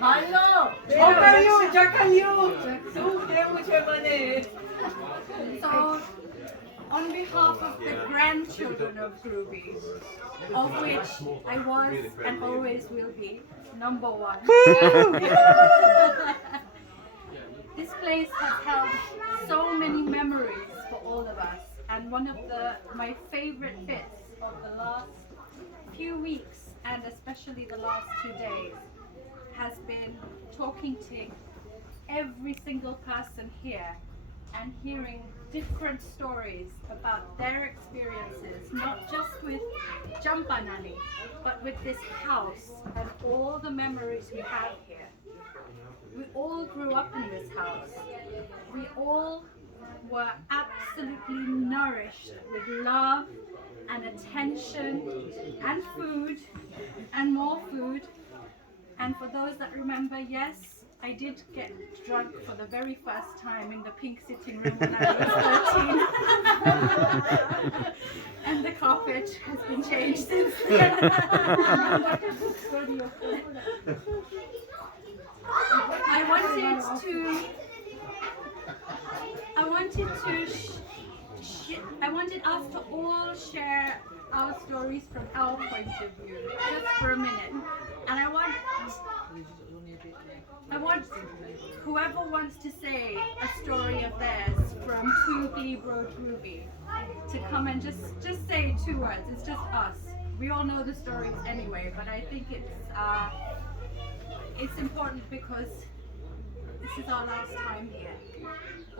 Hello. So, on behalf of the grandchildren of Groby, of which I was and always will be number one. This place has held so many memories for all of us, and one of my favorite bits of the last few weeks, and especially the last 2 days, has been talking to every single person here and hearing different stories about their experiences, not just with Jampanani, but with this house and all the memories we have here. We all grew up in this house. We all were absolutely nourished with love and attention and food and more food. And for those that remember, yes, I did get drunk for the very first time in the pink sitting room when I was 13. And the carpet has been changed since then. I wanted us to all share our stories from our point of view, just for a minute. And I want whoever wants to say a story of theirs from GOG Groby to come and just say 2 words. It's just us. We all know the stories anyway, but I think it's important because this is our last time here,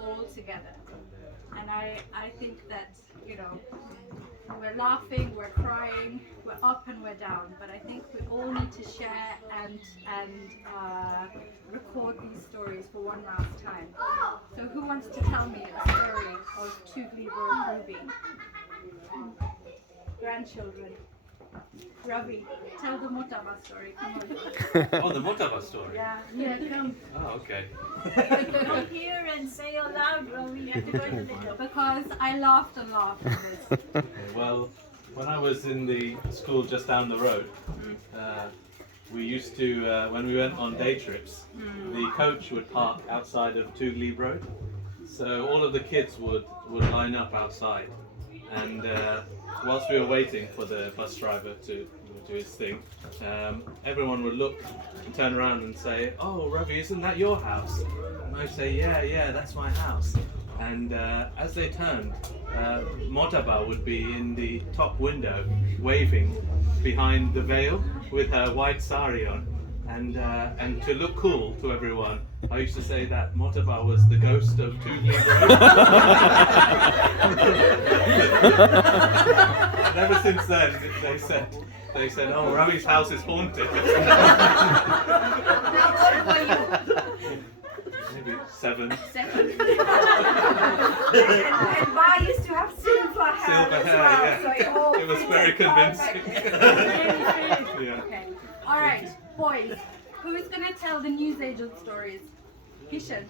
all together. And I think that, you know, we're laughing, we're crying, we're up and we're down, but I think we all need to share and record these stories for one last time. So who wants to tell me a story of GOG Groby? Grandchildren. Ravi, tell the Motava story, come on. Oh, the Motava story? Yeah, come. Oh, okay. Come here and say out loud, Ravi, you have to go in the middle. Because I laughed and laughed at this. Well, when I was in the school just down the road, we used to, when we went on day trips, the coach would park outside of GOG Road. So all of the kids would line up outside. And whilst we were waiting for the bus driver to do his thing, everyone would look and turn around and say, "Oh, Ravi, isn't that your house?" And I'd say, yeah, that's my house. And as they turned, Motaba would be in the top window waving behind the veil with her white sari on. And to look cool to everyone, I used to say that Motaba was the ghost of GOG Road. And ever since then, they said, "Oh, Ravi's house is haunted." Maybe 7. And Ba used to have silver hair as well, yeah. so It was very convincing. Yeah. Okay. All right, boys. Who's gonna tell the newsagent stories? Kishan.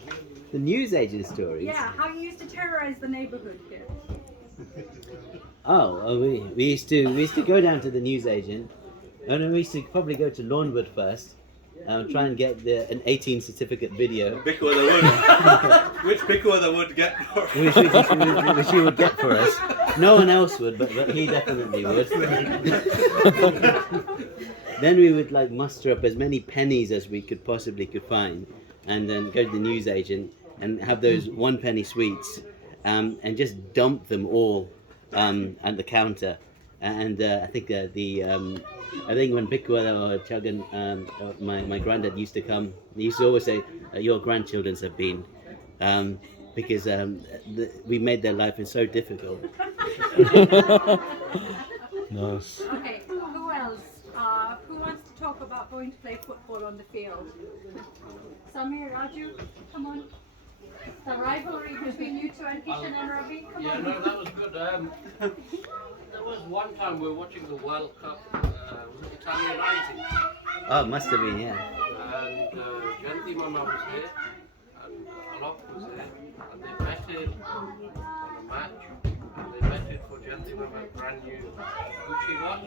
The newsagent stories? Yeah, how you used to terrorize the neighborhood here. We used to go down to the newsagent, and then we used to probably go to Lawnwood first, try and get an 18 certificate video. Bikuwa the wood. Which Bikuwa the would get for us? Which he would get for us. No one else would, but he definitely would. Then we would like muster up as many pennies as we could find, and then go to the newsagent and have those 1 penny sweets, and just dump them all at the counter. And I think when Bikuwa or Chagan, my granddad used to come, he used to always say, "Your grandchildren have been," because we made their life so difficult. Nice. Okay, who else? Who wants to talk about going to play football on the field? Samir, Raju, come on. The rivalry between you two and Kishan and Ravi, come on. No, that was good. There was one time we were watching the World Cup, was it Italian 90? Oh, must have been, yeah. And Janti Mama was here, and Alok was here, and they betted on a match, and they betted for Janti Mama a brand new Gucci watch.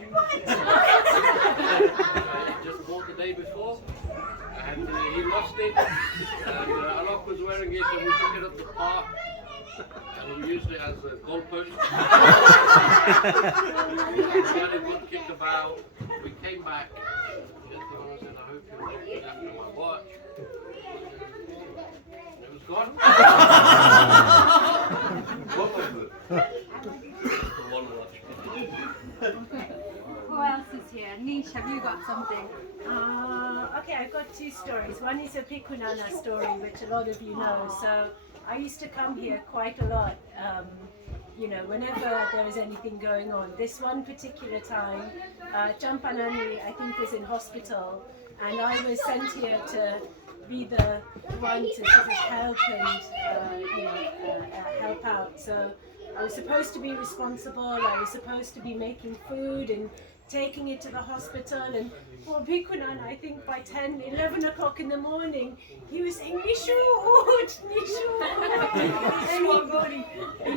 Just bought the day before, and he lost it. And Alok was wearing it, and we took it up the park, and we used it as a goalpost. We had a good kick about. We came back. The owner said, "I hope you're looking after my watch." And it was gone. What was it? One watch. Who else is here? Nish, have you got something? Okay, I've got two stories. One is a Pikunana story, which a lot of you know. So I used to come here quite a lot, you know, whenever there was anything going on. This one particular time, Champanani, I think, was in hospital, and I was sent here to be the one to sort of help and, you know, help out. So I was supposed to be responsible, I was supposed to be making food and taking it to the hospital, and for Bikunan, I think by 10, 11 o'clock in the morning, he was saying, Nishu, Nishu.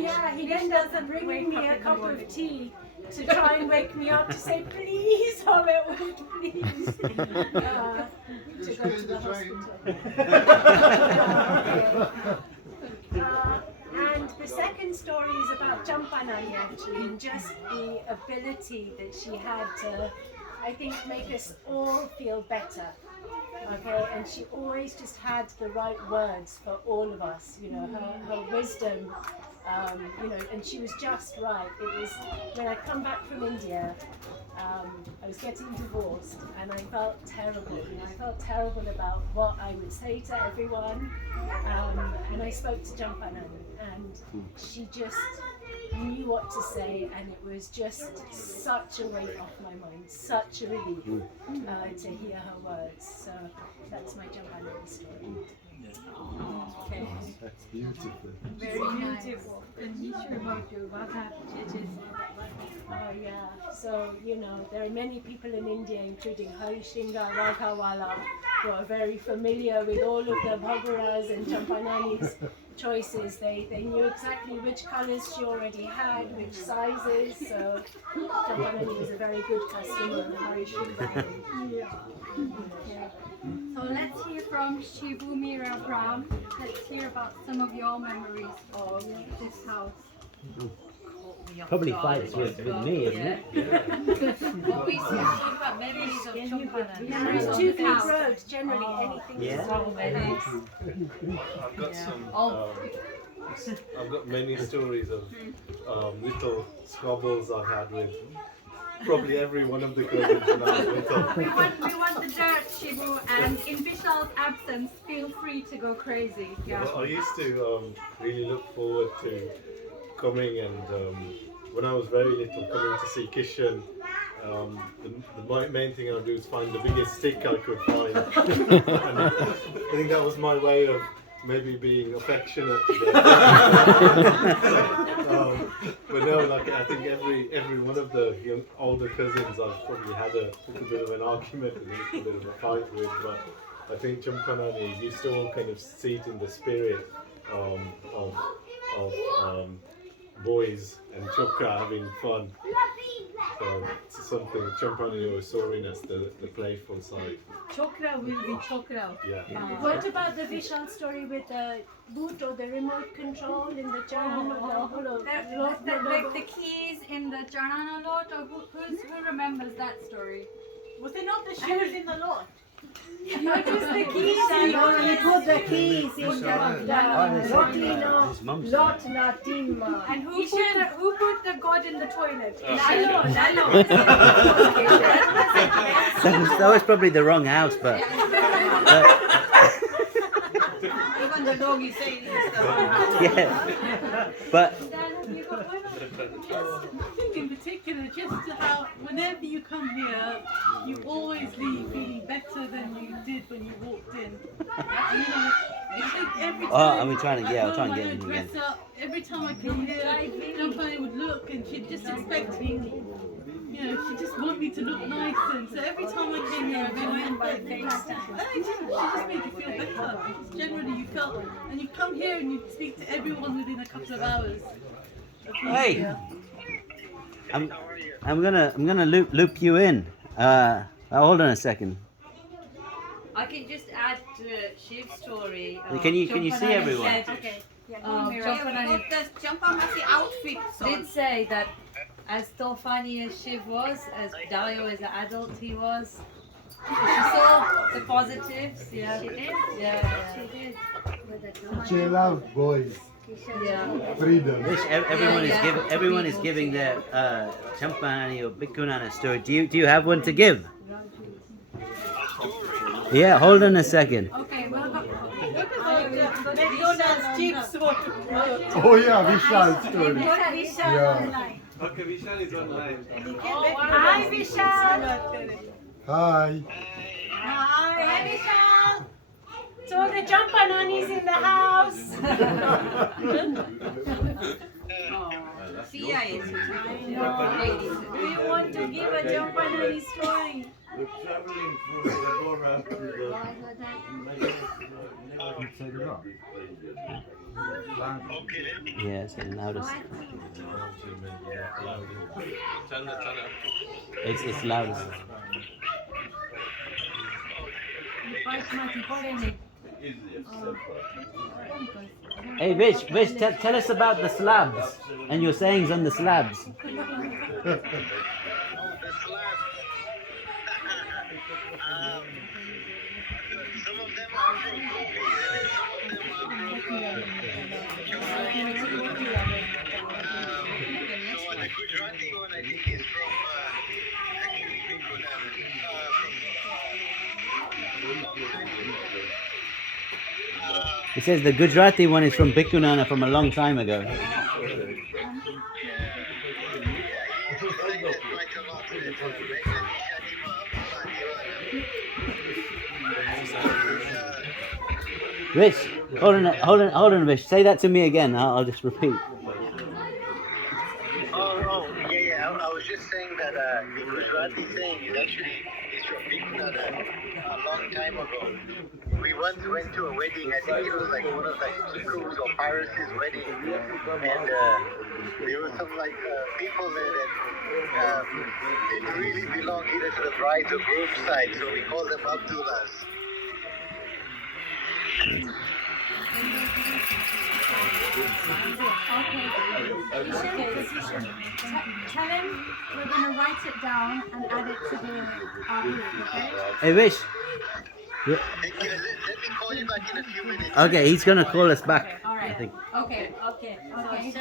Yeah, he then doesn't bring me a cup of tea to try and wake me up to say, please, Hollywood, please, to go to the hospital. And the second story is about Champanani, actually, and just the ability that she had to, I think, make us all feel better. Okay, and she always just had the right words for all of us, you know, her wisdom, you know, and she was just right. It was when I come back from India, I was getting divorced, and I felt terrible. You know, I felt terrible about what I would say to everyone, and I spoke to Champanani, and she just knew what to say, and it was just such a weight off my mind, such a relief to hear her words. So that's my Champanani story. Okay. That's beautiful. Very beautiful. And Nish, about you, what happened? It is. Oh yeah, so you know, there are many people in India, including Harishinga, Raghawala, who are very familiar with all of the Bhaguras and Champanani's choices. They knew exactly which colours she already had, which sizes, so Champanani was a very good customer of Harishinga. Yeah. So let's hear from Shivumi Ram. Let's hear about some of your memories of this house. Probably fights with me, isn't it? What we talk about memories of Champanan. There's two big roads, generally anything Yeah. is wrong with it. I've got some. I've got many stories of little squabbles I had with probably every one of the cousins when I was little. We want the dirt, Shivu, and in Vishal's absence, feel free to go crazy. Yeah. Well, I used to really look forward to coming, and when I was very little, coming to see Kishan. The main thing I would do is find the biggest stick I could find. And I think that was my way of maybe being affectionate to them. But no, like I think every one of the older cousins I've probably had a little bit of an argument and a little bit of a fight with. But I think Champanani used to all kind of see it in the spirit of boys and chokra having fun. So it's something Champanani always saw in us, the playful side. Chokra will be chokra. Yeah. What about the Vishal story with the boot or the remote control in the Charan or The keys in the Janana lot, or who remembers that story? Was there not the shoes in the lot? What was the keys? You put the keys in the His mum's lot Latima. And who put the god in the toilet? That was probably the wrong house, but Even the dog is saying this. yeah. But I think in particular, just how whenever you come here, you always leave feeling better than you did when you walked in. And, you know, I think every time I'm trying to get I him go again. dress up, every time I come here, Champagne would look and she'd just expect me. You know, she just want me to look nice, and so every time I came here, I went by she just made you feel better. Because generally, you felt, and you come here and you speak to everyone within a couple of hours. hey, I'm gonna loop you in. Hold on a second. I can just add to Shiv's story. Can you see everyone? Okay. Yeah, go on, Mira. Champa did say that as though funny as Shiv was, as Dario as an adult he was, she saw the positives. Yeah. She did. Yeah. She did. She loves boys. Yeah. Freedom. Everyone is giving their Champanani or Bikunana story. Do you have one to give? Yeah, hold on a second. Okay, well, McDonald's chips. Oh yeah, Vishal story. Yeah. Okay, Vishal is online. Hi, Vishal. Hi. Hi, Vishal. So the Champanani's in the house. Sia is. Do you want to give a Champanani story? We're traveling from Deborah to Yes, and loudest. Turn the It's loudest. Hey, Vish, tell us about the slabs and your sayings on the slabs. Some of them are from Gobi, so the Gujarati one I think is from actually Bikunan, It says the Gujarati one is from Bikunana from a long time ago. Vish, hold on, Vish. Say that to me again. I'll just repeat. I was just saying that the Gujarati saying is actually from Bikunan a long time ago. We once went to a wedding. I think it was like one of like Kiku's or Paris' wedding, and there were some like people there that didn't really belong either to the bride's or groom's side, so we called them Abdullahs. tell him we're going to write it down and add it to the group, okay? Hey, Vish. Yeah. Let me call you back in a few minutes. Okay, he's gonna call us back. All right. I think. Okay. Okay. Okila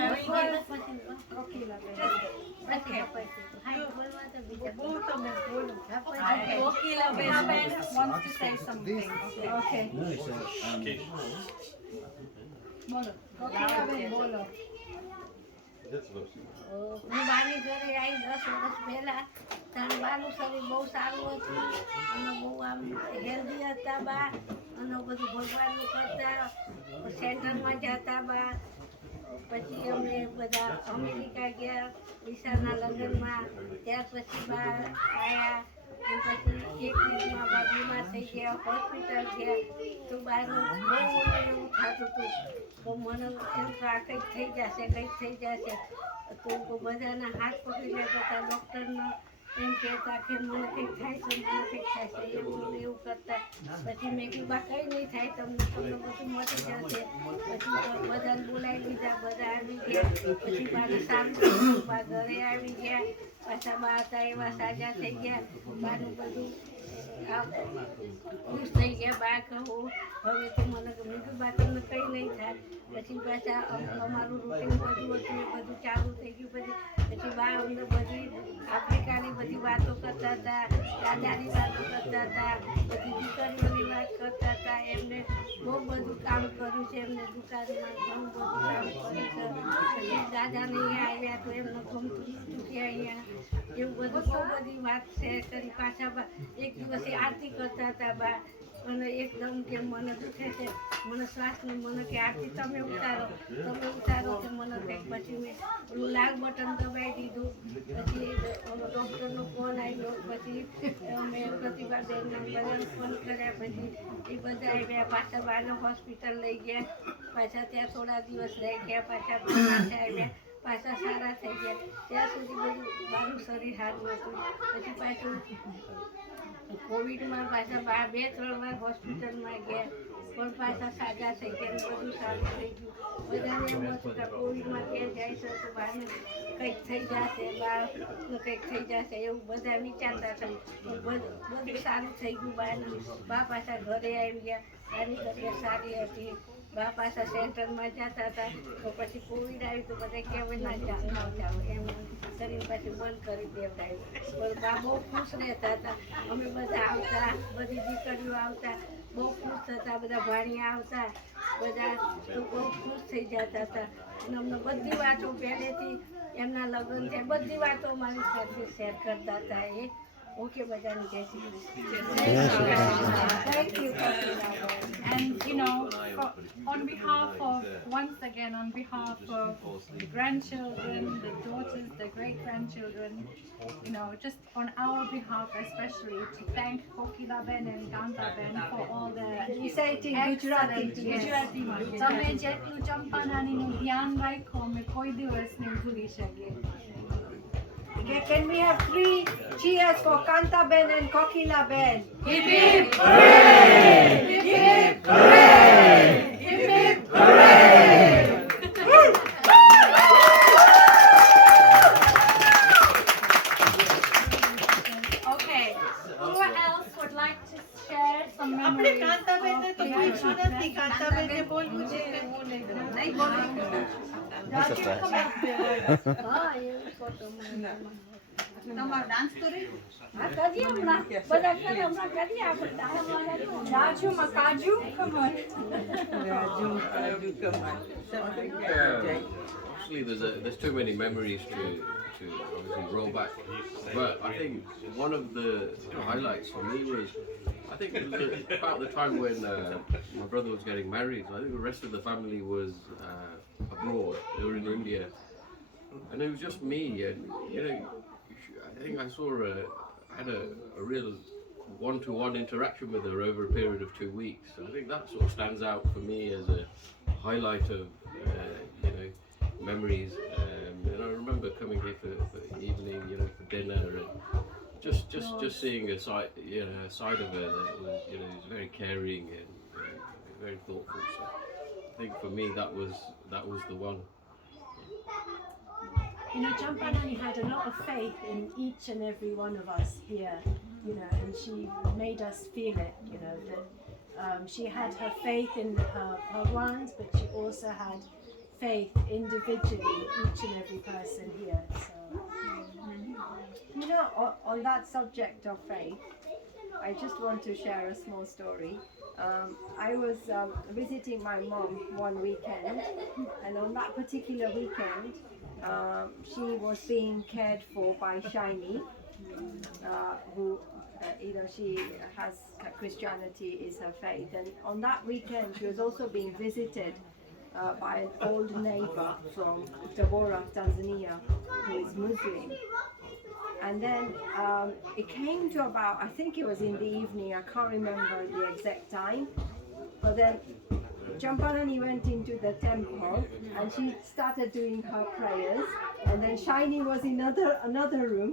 wants to say something. Okay. Bolo. Bolo. હું મારી ઘરે આવી 10 વર્ષ પહેલા તારું બાનું શરીર બહુ સારું હતું અને બહુ આમ હેલ્ધી હતા બા અને બધું ભગવાનનું કરતા સેન્ટરમાં જતા બા પછી અમે બધા અમેરિકા ગયા વિશાળના લગ્નમાં ત્યાર પછી બા આવ્યા પછી એક વીકમાં બા બીમાર થઈ ગયા હોસ્પિટલ ગયા તો બાનું બહુ એવું થતું હતું તો મને એમ તો આ કંઈક થઈ જશે તો બધાના હાથ પકડી લેતા હતા ડૉક્ટરનો એમ કહેતા કે મને કંઈક થાય છે એવું કરતા પછી મેં કીધું બા કંઈ નહીં થાય તમને બધું મળી જશે પછી બધાને બોલાવી લીધા બધા આવી ગયા પછી બાને સારું થયું બા ઘરે આવી ગયા પાછા બા હતા એવા સાજા થઈ ગયા બાનું બધું ખુશ થઈ ગયા બા કહું હવે તો મને કીધું બા તમને કંઈ નહીં થાય પછી પાછા અમારું રૂટીન બધું હતું એ બધું ચાલુ થઈ ગયું પછી બા અમને બધી આફ્રિકાની બધી વાતો કરતા હતા દાદાની વાતો કરતા હતા બધી દીકરીઓની વાત કરતા હતા એમને બહુ બધું કામ કર્યું છે એમને દુકાનમાં ઘણું બધું કામ કર્યું છે પછી દાદાને અહીંયા આવ્યા તો એમને ગમતું નહોતું કે અહીંયા એવું બધું બહુ બધી વાત શેર કરી પાછા એક દિવસે આરતી કરતા હતા બા અને એકદમ કે મને દુખે છે મને શ્વાસને મને કે આરતી તમે ઉતારો કે મને કંઈક પછી મેં ઓલું લાલ બટન દબાવી દીધું પછી ઓલો ડૉક્ટરનો ફોન આવ્યો પછી મેં પ્રતિભાબેનને બધાને ફોન કર્યા પછી એ બધા આવ્યા પાછા બાને હોસ્પિટલ લઈ ગયા પાછા ત્યાં થોડા દિવસ રહી ગયા પાછા આવ્યા પાછા સારા થઈ ગયા ત્યાં સુધી બધું મારું શરીર સારું હતું પછી પાછું કોવિડમાં પાછા 2-3 વાર હોસ્પિટલમાં ગયા પણ પાછા સાજા થઈ ગયા બધું સારું થઈ ગયું બધાને એમ હતું કે કોવિડમાં ક્યાં જાય છે તો બહારને કંઈક થઈ જશે બાળકનું કંઈક થઈ જશે એવું બધા વિચારતા હતા પણ બધું સારું થઈ ગયું બા પાછા ઘરે આવી ગયા બાની તબિયત સારી હતી બા પાછા સેન્ટરમાં જતા હતા તો પછી કોવિડ આવ્યું તો બધા કહેવાય ના જાઓ એમ કરીને પાછું બંધ કરી દેવડાવ્યું પણ બા બહુ ખુશ રહેતા હતા અમે બધા આવતા બધી દીકરીઓ આવતા બહુ ખુશ થતા બધા ભાણિયા આવતા બધા તો બહુ ખુશ થઈ જતા હતા અને અમને બધી વાતો પહેલેથી એમના લગ્ન થયા બધી વાતો અમારી સાથે શેર કરતા હતા એ ઓકે બધાને જય Shri Krishna thank you And you know, on behalf of, once again, on behalf of the grandchildren, the daughters, the great-grandchildren, you know, just on our behalf especially, to thank Kokila Ben and Ganta Ben for all the You say it in Gujarati. Gujarati માં તમે જેટલું ચંપાનાનીનું ધ્યાન રાખ્યું અમે કોઈ દિવસ નહીં ભૂલી શકીએ. Okay, can we have 3 cheers for Kanta Ben and Kokila Ben? Hip hip hooray! Hip hip hooray! Hip hip hooray! Okay, who else would like to share some આપણે memories? કાંતાબેનને તો પૂછ્યું નથી કાંતાબેનને બોલવું છે કે નહીં બોલું. તમારો ડાન્સ કરી હા કરીએ હમણાં બધા કરે હમણાં કરીએ આપણે રાજુમાં કાજુ khaman Actually, there's too many memories to obviously roll back. But I think one of the highlights for me was, I think it was about the time when my brother was getting married. I think the rest of the family was abroad. They were in India, and it was just me. And you know, I think I saw had a real one-to-one interaction with her over a period of 2 weeks. And I think that sort of stands out for me as a highlight of you know, memories. And I remember coming here for evening, you know, for dinner, and just seeing a side, you know, a side of her that was, you know, was very caring and very thoughtful. So I think for me that was the one. You know, Champanani had a lot of faith in each and every one of us here, you know, and she made us feel it, you know, that she had her faith in her ones, but she also had faith individually, each and every person here. So, You know, on that subject of faith, I just want to share a small story. I was visiting my mom one weekend, and on that particular weekend, she was being cared for by Shiny, who, you know, she has Christianity is her faith, and on that weekend she was also being visited by an old neighbor from Tabora, Tanzania, who is Muslim. And then it came to about, I think it was in the evening, I can't remember the exact time, but then Champanani went into the temple and she started doing her prayers, and then Shiny was in another room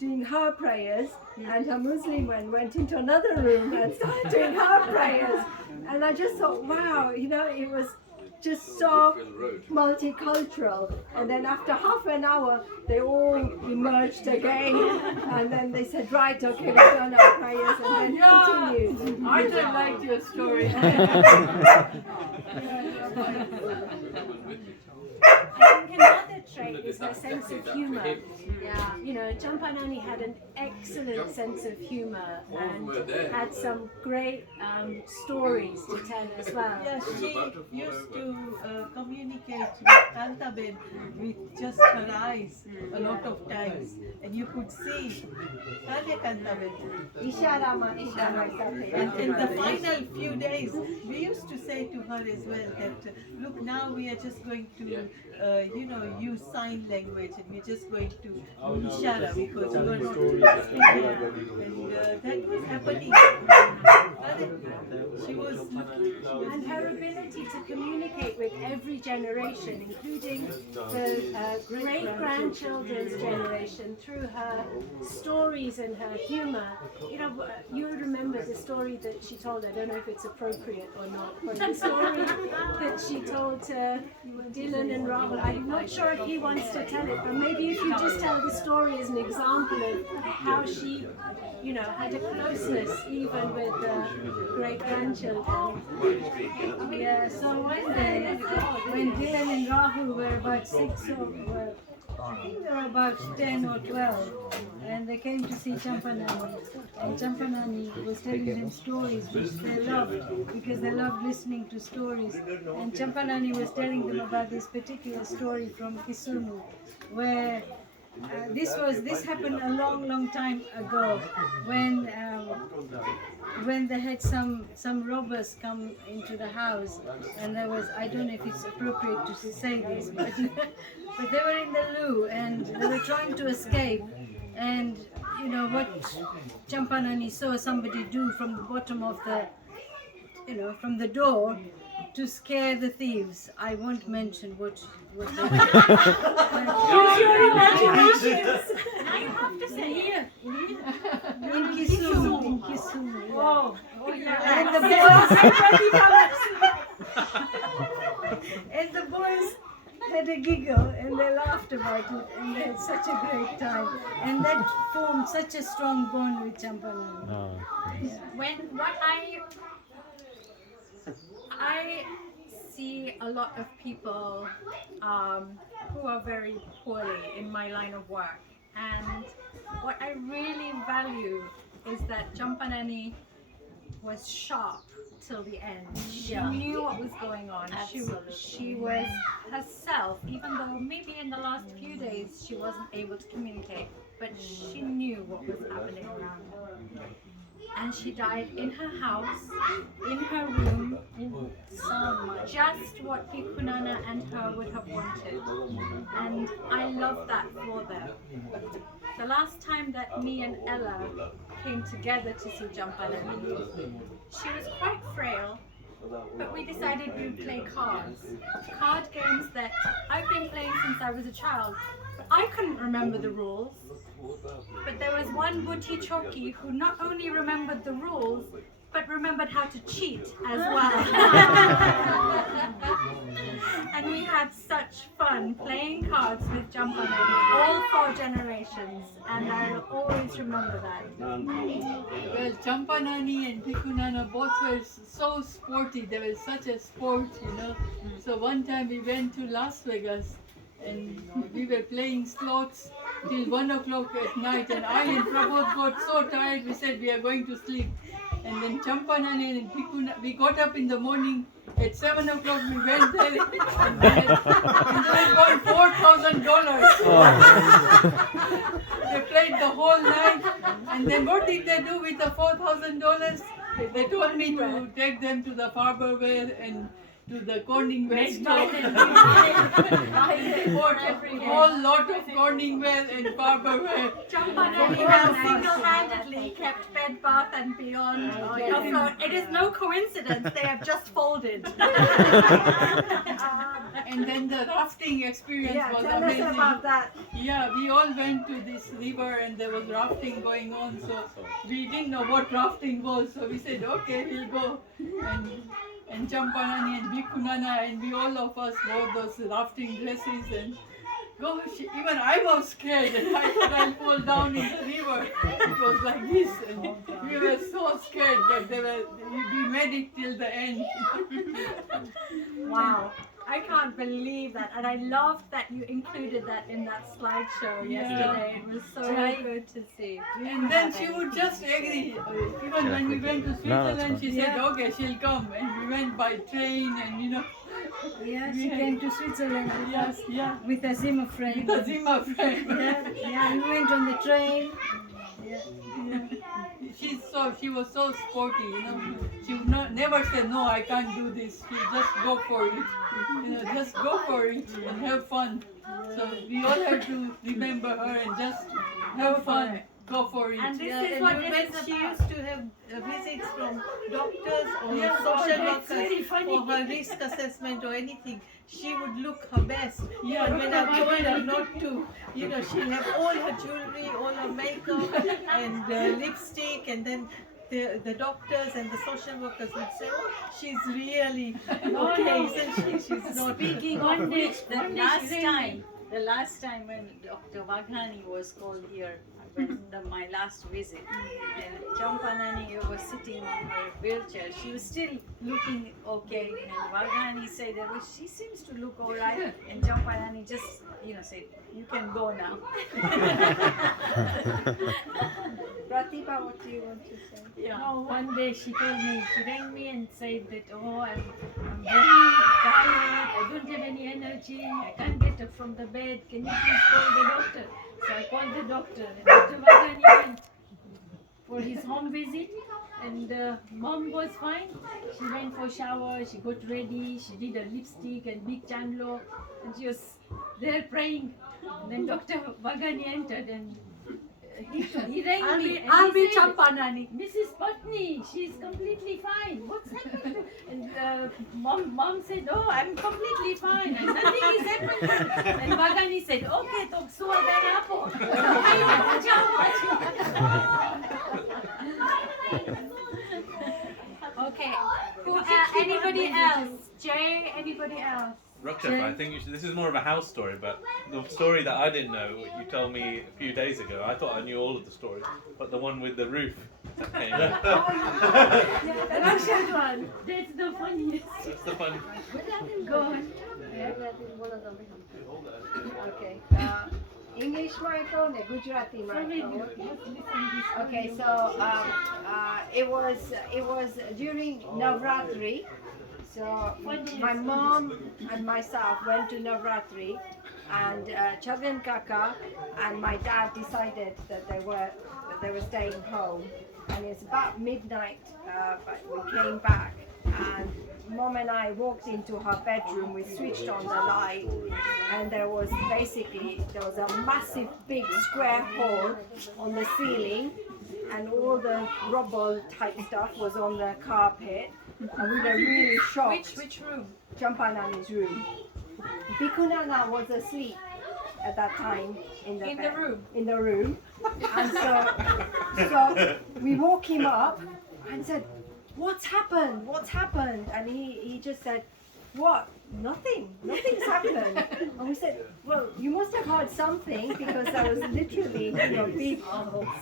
doing her prayers, and her Muslim one went into another room and started doing her prayers. And I just thought, wow, you know, it was just so multicultural. And then after half an hour they all emerged again, and then they said, right, okay, we've done our prayers, and then continued. I don't like your story. I think another trait is her sense of humour. You know, Champanani had an excellent sense of humour and had some great stories to tell as well. Yes, she used to communicate with Kantaben with just her eyes a lot of times, and you could see Kanya Kantaben. And in the final few days, we used to say to her as well that, look, now we are just going to, you know, use sign language, and we're just going to ishara because we were not speaking. And that was happening. She was was, and her ability to communicate with every generation, including the great-grandchildren's generation, through her stories and her humor. You know, you remember the story that she told, I don't know if it's appropriate or not, but the story that she told to Dylan and Rahul. I'm not sure if he wants to tell it, but maybe if you just tell the story as an example of how she, you know, had a closeness even with the great-grandchildren. Yeah, so one day, when Dylan and Rahul were about 6 or well, I think they were about 10 or 12, and they came to see Champanani, and Champanani was telling them stories which they loved, because they loved listening to stories, and Champanani was telling them about this particular story from Kisumu, where this happened a long time ago, when they had some robbers come into the house, and there was, I don't know if it's appropriate to say this, but but they were in the loo and they were trying to escape, and you know what Champanani saw somebody do from the bottom of the, you know, from the door to scare the thieves. I won't mention what they did. Use your imaginations. Now you have to say here. In Kisumu. Oh, And the boys had a giggle and they laughed about it and they had such a great time. And that formed such a strong bond with Champanani. What I see a lot of people who are very poorly in my line of work, and what I really value is that Champanani was sharp till the end. She knew what was going on. She was herself, even though maybe in the last few days she wasn't able to communicate, but she knew what was happening around her. And she died in her house, in her room, just what Pikunana and her would have wanted. And I love that for them. The last time that me and Ella came together to see Champanani, she was quite frail, but we decided we would play cards. Card games that I've been playing since I was a child. I couldn't remember the rules, but there was one Buti Choki who not only remembered the rules, but remembered how to cheat as well. And we had such fun playing cards with Champanani, all 4 generations, and I'll always remember that. Well, Champanani and Pikunana both were so sporty. They were such a sport, you know. So one time we went to Las Vegas and we were playing slots till 1 o'clock at night, and I and Prabodh got so tired we said we are going to sleep. And then Champanani and Pikuna, we got up in the morning at 7 o'clock, we went there and they won $4,000. They played the whole night, and then what did they do with the $4,000? They told me to take them to the Farberware and to the Corningware store. They bought a whole lot of Corningware and Farberware. Champanani has single-handedly kept Bed Bath and Beyond afloat. It is no coincidence, they have just folded. And then the rafting experience was amazing. Tell us about that. Yeah, we all went to this river and there was rafting going on, so we didn't know what rafting was, so we said, okay, we'll go. And Champanani and Pikunana and we all of us wore those rafting dresses, and gosh, even I was scared and I thought I'll fall down in the river. It was like this and we were so scared, but we made it till the end. Wow. I can't believe that, and I loved that you included that in that slideshow yesterday. It was so good to see. And then she would just agree. Even when we went to Switzerland, she said, okay, she'll come. And we went by train and, you know. Yeah, she came to Switzerland with us, with a Zimmer friend. With a Zimmer friend. We went on the train. She was so sporty, you know. She would never say, no, I can't do this. She would just go for it. You know, just go for it and have fun. So we all have to remember her and just have fun. go for it. And this yeah. is And what when this is she about. used to have visits from doctors or Yeah, social that's very workers funny. for her risk assessment or anything, she would look her best. Yeah, But when I Dr. told her Bhavani. not to, she'll have all her jewelry, all her makeup and lipstick, and then the doctors and the social workers would say, oh, she's really okay, isn't she? She's not. Speaking One of day, which, the one day last she rang time, me. the last time when Dr. Waghani was called here, when my last visit, and Champanani was sitting on her wheelchair, she was still looking okay, and Waghani said, well, she seems to look alright, and Champanani just, said, you can go now. Pratibha, what do you want to say? Yeah. No, one day she told me, she rang me and said that, oh, I'm very tired, I don't have any energy, I can't get up from the bed, can you please call the doctor? So I called the doctor, and Dr. Waghani went for his home visit, and mom was fine. She went for shower, she got ready, she did a lipstick and big chandlo, and she was there praying. And then Dr. Waghani entered and he rang me and I'll he be said, Champanani. Mrs. Patni, she's completely fine. What's happened? And mom said, oh, I'm completely fine and nothing is happening. And Waghani said, okay, to suwa gaya apo. Okay. Anybody else? Jay, anybody else? Raksha, I think this is more of a house story, but the story that I didn't know, you told me a few days ago, I thought I knew all of the stories, but the one with the roof that came in. That's that one. That's the funniest. That's the fun. Go on. Okay. English micro, Gujarati micro. Okay, so it was during Navratri. So my mom and myself went to Navratri, and Chagan Kaka and my dad decided that they were staying home. And it's about midnight, but we came back, and Mom and I walked into her bedroom. We switched on the light, and there was a massive big square hole on the ceiling, and all the rubble type stuff was on the carpet. And we were really shocked. Which room? Champanani's room. Bikunana was asleep at that time in the bed, room. In the room. And so we woke him up and said, "What's happened? What's happened?" And he just said, "What? Nothing's happened." And we said, "Well, you must have heard something, because there was literally big."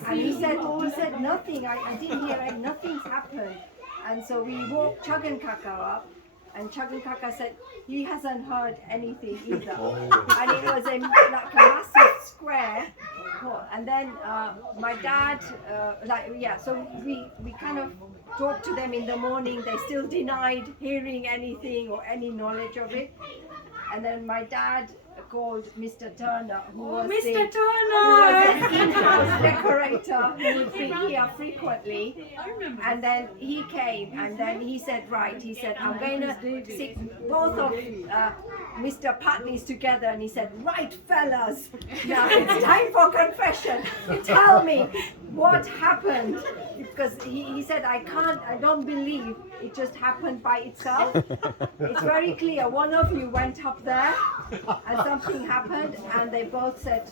And he said, "Nothing. I didn't hear it. Nothing's happened." And so we woke Chagan Kaka up, and Chagan Kaka said he hasn't heard anything either. And it was like a massive square. And then my dad, so we kind of talked to them in the morning. They still denied hearing anything or any knowledge of it. And then my dad called Mr. Turner, who was the in-house decorator, who would be here frequently. And then he came, and then he said, I'm going to sit both of Mr. Patney's together, and he said, right, fellas, now it's time for confession. Tell me what happened, because he said, I don't believe it just happened by itself. It's very clear. One of you went up there and something happened, and they both said,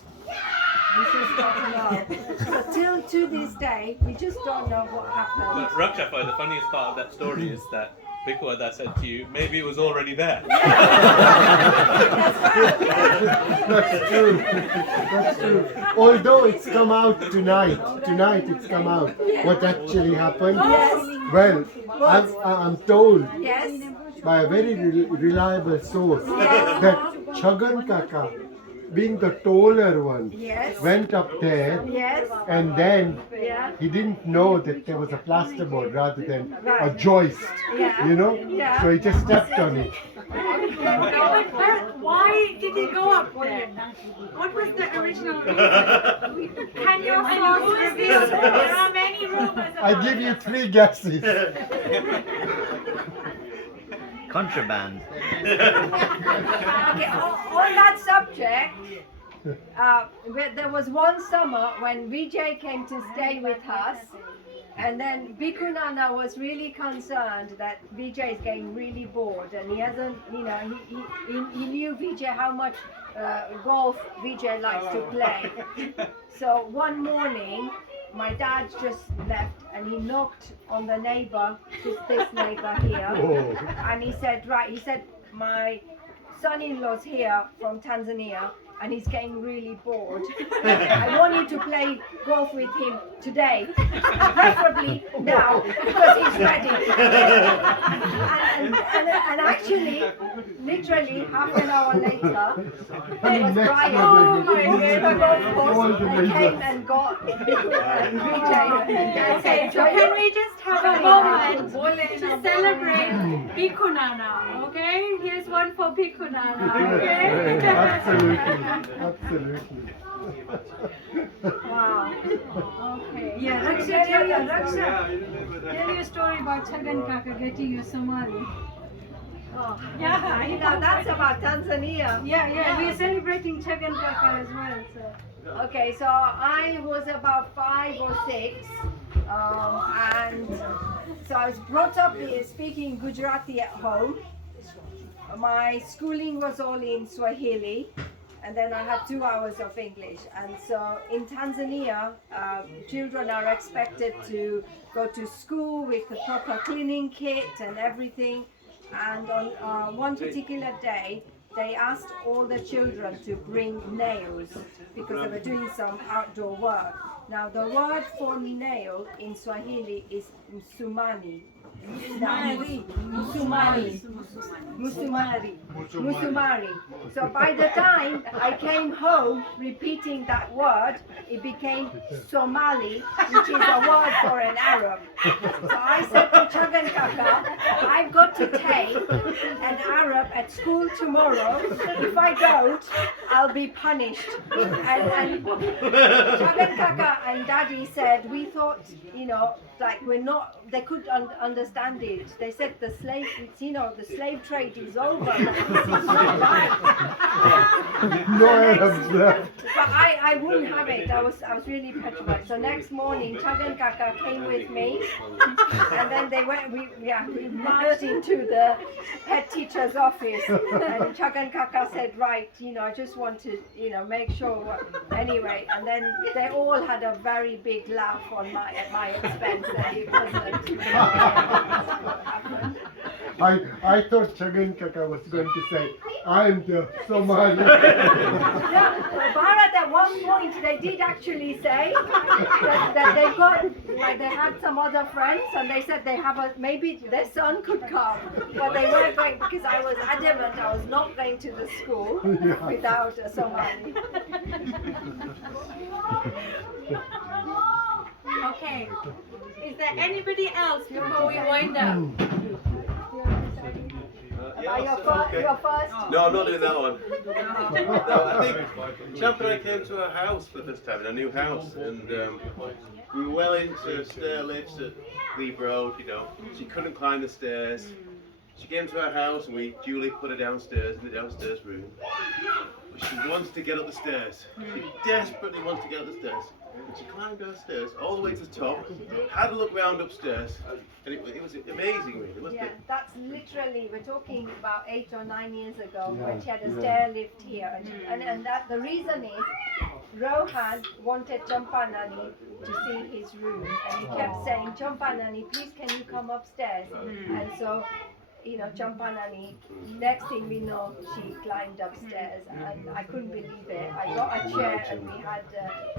we just don't know. So till to this day, we just don't know what happened. Raksha, the funniest part of that story is that Bikuada said to you, maybe it was already there. That's true. That's true. Although it's come out tonight. Tonight it's come out. What actually happened? Yes. Well, I'm told Yes. by a very reliable source that Chagan Kaka, being the taller one, Yes. went up there, Yes. and then Yeah. he didn't know that there was a plasterboard rather than a joist, Yeah. you know, Yeah. so he just stepped on it. Why did he go up there? What was the original reason? Can your source reveal? There are many rumors I about give you 3 guesses. Contraband. Okay, on that subject, there was one summer when Vijay came to stay with us, and then Bhikkhu Nana was really concerned that Vijay is getting really bored, and he hasn't, you know, he knew Vijay how much golf Vijay likes to play. So one morning, my dad just left and he knocked on the neighbor, just this neighbor here, and he said, my son-in-law's here from Tanzania and he's getting really bored. I want you to play golf with him today, preferably now, because he's ready. And actually, literally half an hour later, it was Brian. Oh my goodness! They came and got Vijay. Okay, so can we just have a moment to celebrate Bhikkhu Nana? Okay, here's one for Bhikkhu Nana. Okay. Absolutely. Absolutely. Wow. Okay. Yeah, Raksha, tell your story about Chagan Kaka getting your Somali. Oh, Yeah, you know, that's about Tanzania. Yeah, we're celebrating Chagan Kaka as well. So. Okay, so I was about 5 or 6, and so I was brought up speaking Gujarati at home. My schooling was all in Swahili, and then I had 2 hours of English. And so in Tanzania, children are expected to go to school with the proper cleaning kit and everything. And on one particular day, they asked all the children to bring nails because they were doing some outdoor work. Now the word for nail in Swahili is msumani. Musumari. So by the time I came home repeating that word, it became Somali, which is a word for an Arab. So I said to Chagan Kaka, I've got to take an Arab at school tomorrow. If I don't, I'll be punished. And Chagan Kaka and Daddy said, we thought, you know, like they could understand it. They said the slave trade is over. It's not right. No Arabs left. But I wouldn't have it. I was really petrified. So next morning, Chagan Kaka came with me, and then we marched into the head teacher's office, and Chagan Kaka said, right, you know, I just want to, you know, make sure. Anyway, and then they all had a very big laugh at my expense. That it wasn't. I thought Chagan Kaka was going to say, I'm the Somali. Yeah, Bharat at one point they did actually say that they got, like they had some other friends and they said they have maybe their son could come, but they weren't going because I was adamant I was not going to the school without a Somali. Okay. Is there anybody else before we wind up? Your first? No, I'm not doing that one. No, I think Champ and I came to her house for the first time, in a new house, and we were well into stair lifts at Glebe Road, you know. She couldn't climb the stairs. She came to our house and we duly put her downstairs in the downstairs room. But she wanted to get up the stairs. She desperately wanted to get up the stairs. And she climbed downstairs all the way to the top, had a look round upstairs, and it was amazing really, wasn't it? That's literally, we're talking about 8 or 9 years ago when she had a stair lift here. And that the reason is, Rohan wanted Champanani to see his room, and he kept saying, Champanani, please can you come upstairs? And so, you know, Champanani, next thing we know, she climbed upstairs, and I couldn't believe it. I got a chair and we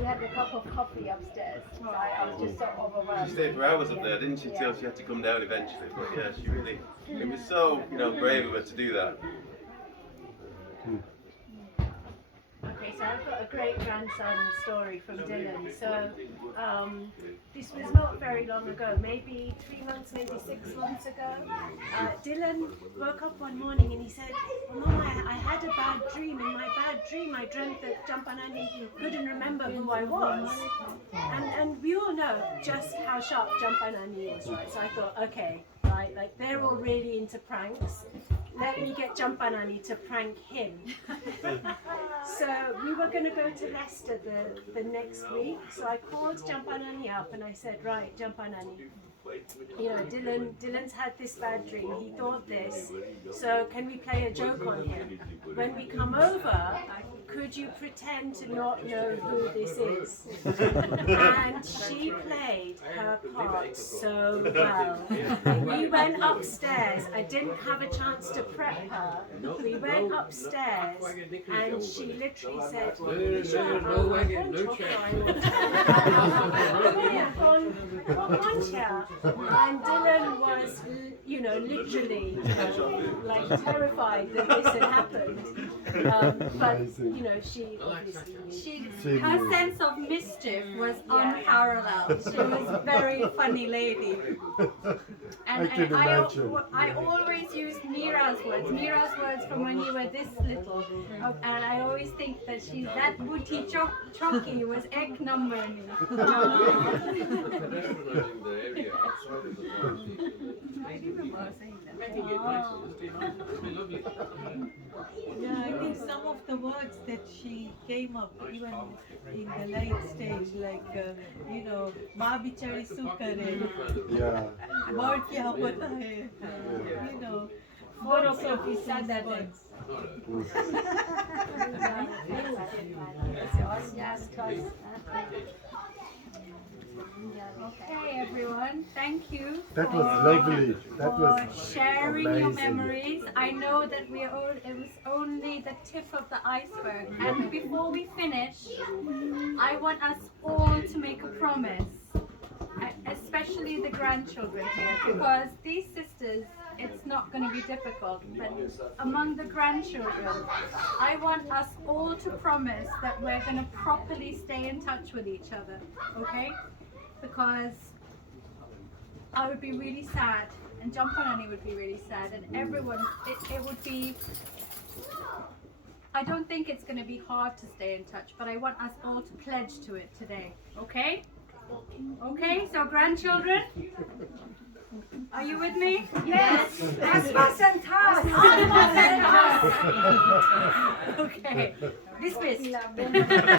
had a cup of coffee upstairs. So I was just so overwhelmed. She stayed for hours up there, didn't she, till she had to come down eventually. But yeah, she really, it was so, you know, brave of her to do that. Okay, so I've got a great-grandson story from Dylan. So this was not very long ago, maybe 3 months, maybe 6 months ago. Dylan woke up one morning and he said, well, Mom, I had a bad dream. In my bad dream, I dreamt that Champanani couldn't remember who I was. And we all know just how sharp Champanani is, right? So I thought, okay, right, like they're all really into pranks. let me get Jampanani to prank him. So we were going to go to Leicester the next week. So I called Jampanani up and I said, right, Jampanani, you know, Dylan's had this bad dream. He thought this. So can we play a joke on him? When we come over, could you pretend to not know who this is? And she played her part so well. We went upstairs. I didn't have a chance to prep her. We went upstairs and she literally said, and Dylan was, you know, literally like terrified that this had happened. But you know, she obviously her sense of mischief was unparalleled. She was a very funny lady. And I can imagine. I always use Mira's words from when you were this little. And I always think that she's that booty chocky was egg number. I remember saying that. Yeah, I think some of the words that she came up even in the late stage, like you know, "Maa bichari su kare," Yeah. "Bird kya hota hai," you know, lots of these words. Okay, everyone, thank you. That was lovely. That for was sharing your amazing. memories. I know that it was only the tip of the iceberg. And before we finish, I want us all to make a promise, especially the grandchildren here, because these sisters, it's not going to be difficult, but among the grandchildren, I want us all to promise that we're going to properly stay in touch with each other, okay? Because I would be really sad, and Jampanani would be really sad, and everyone, it would be, I don't think it's going to be hard to stay in touch, but I want us all to pledge to it today, okay? Okay, so grandchildren, are you with me? Yes. Okay, dismissed.